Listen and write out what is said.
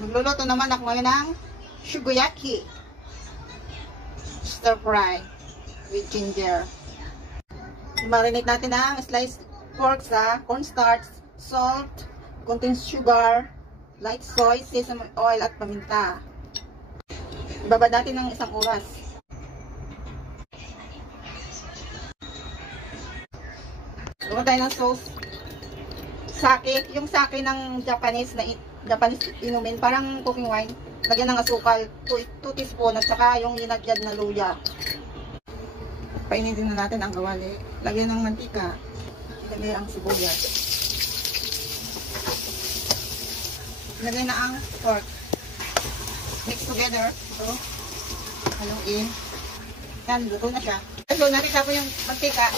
Magluluto naman ako ngayon ng shuguyaki. Stir fry with ginger. I-marinate natin ang sliced pork sa cornstarch, salt, konting sugar, light soy, sesame oil at paminta. Ibabad natin ng 1 oras. Gawa tayo ng sauce. Sake, yung sake ng Japanese inumin, parang cooking wine. Lagyan ng asukal, 2 teaspoon at saka yung linagyad na luya. Painitin na natin ang kawali. Lagyan ng mantika. Ilagay ang sibuyas. Ilagay na ang pork. Mix together. Ito. Haluin. Yan, luto na siya. So, natin tapos yung mantika.